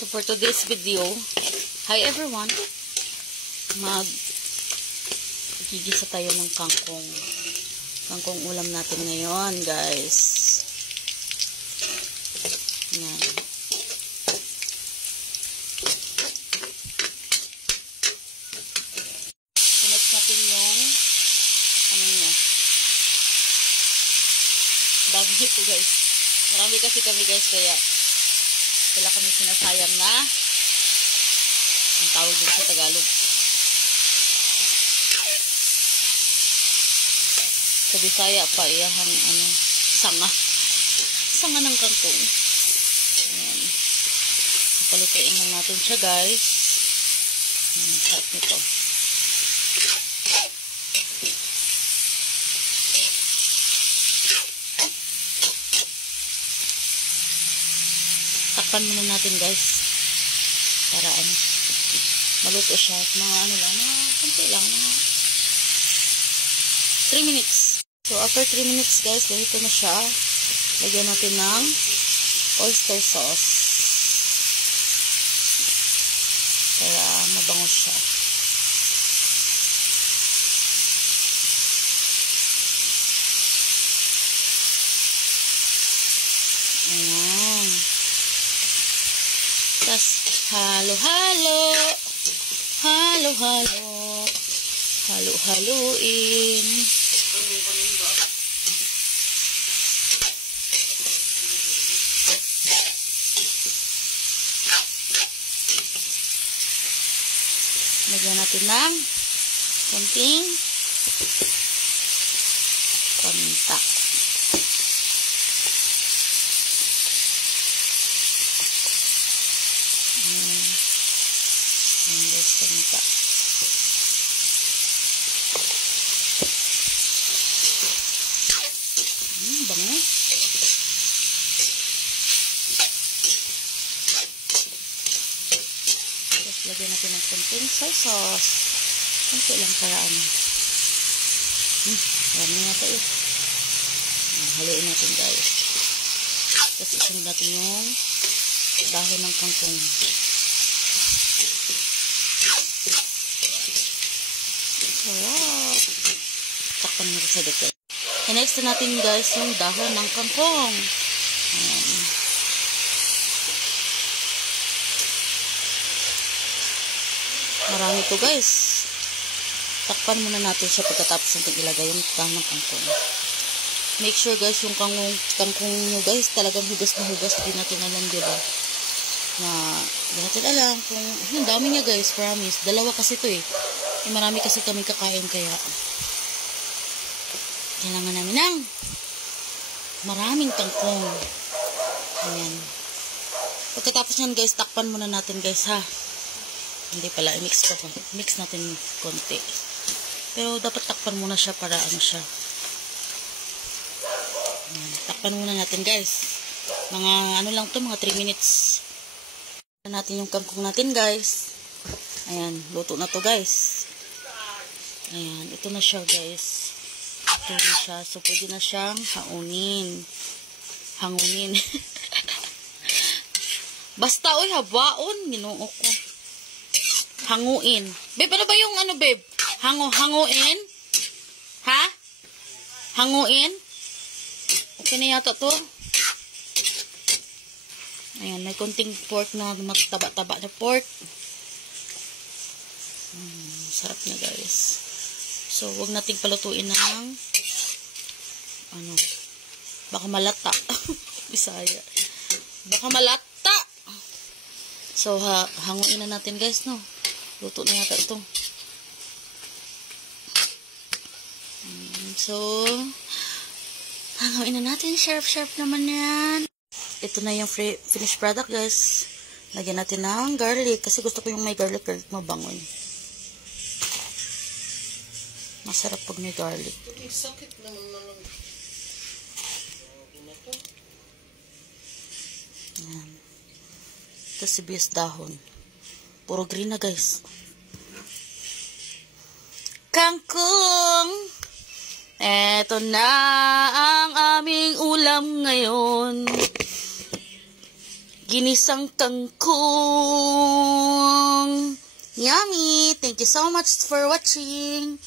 So for today's video, hi everyone. Gigisa tayo ng kangkong. Kangkong ulam natin ngayon, guys. Yan. Sunod natin yung ano niya. Dami ito, guys. Marami kasi kami, guys, kaya wala kami sinasayang na ang tawag din sa Tagalog. Sa Bisaya pa, iyahang ano, sanga ng kangkong. Ayan. Palutuin lang natin siya, guys. Sarap nito. Takpan muna natin, guys, para ano, maluto siya. Mga ano lang, mga konti lang, mga 3 minutes. So after 3 minutes, guys, ganito na siya. Lagyan natin ng oyster sauce para mabango siya. Ayan. Tas halo-halo, halo-halo, halo-haluin. Lagyan natin ng konting paminta. Paminta. Bango. Tapos lagyan natin ng konting soy sauce. Konti lang para ano. Marami na ito eh. Haluin natin, guys. Tapos isunod natin yung dahon ng kangkong. Sarap. Takpan natin sa dito. And next natin, guys, yung dahon ng kangkong. Ayan. Marami ito, guys. Takpan muna natin siya pagkatapos natin ilagay yung dahon ng kangkong. Make sure, guys, yung kangkong nyo, guys, talagang hugas na hugas. Hindi natin alam, diba? Na, hindi natin alam kung, yung dami niya, guys, promise. Dalawa kasi ito eh. Marami kasi kami kakain, kaya kailangan namin ng maraming kangkong. Ayan. Pagkatapos yan, guys, takpan muna natin, guys, ha. Hindi pala, i-mix ko. Mix natin konti. Pero dapat takpan muna siya para ano siya. Ayan. Takpan muna natin, guys. Mga ano lang to, mga 3 minutes. Takpan natin yung kangkong natin, guys. Ayan, luto na to, guys. Ayan, ito na siya, guys. Ito na siya. So, pwede na siyang hangunin. Basta, oy, habaon. Ginoo ko. Hanguin. Babe, ano ba yung ano, babe? Hanguin? Ha? Hanguin? Okay na yata to. Ayan, may konting pork na mataba-taba na pork. Sarap na, guys. So, huwag nating palutuin ng ano, baka malata. Bisaya. Baka malata. So, hanguin na natin, guys, no? Luto na yata ito. So, hanguin na natin. Sharp naman yan. Ito na yung finished product, guys. Lagyan natin ng garlic. Kasi gusto ko yung may garlic mabangon. Masarap pag may garlic. Sakit naman lang. Ayan. Ito sibuyas dahon. Puro green na, guys. Kangkong! Eto na ang aming ulam ngayon. Ginisang kangkong. Yummy! Thank you so much for watching.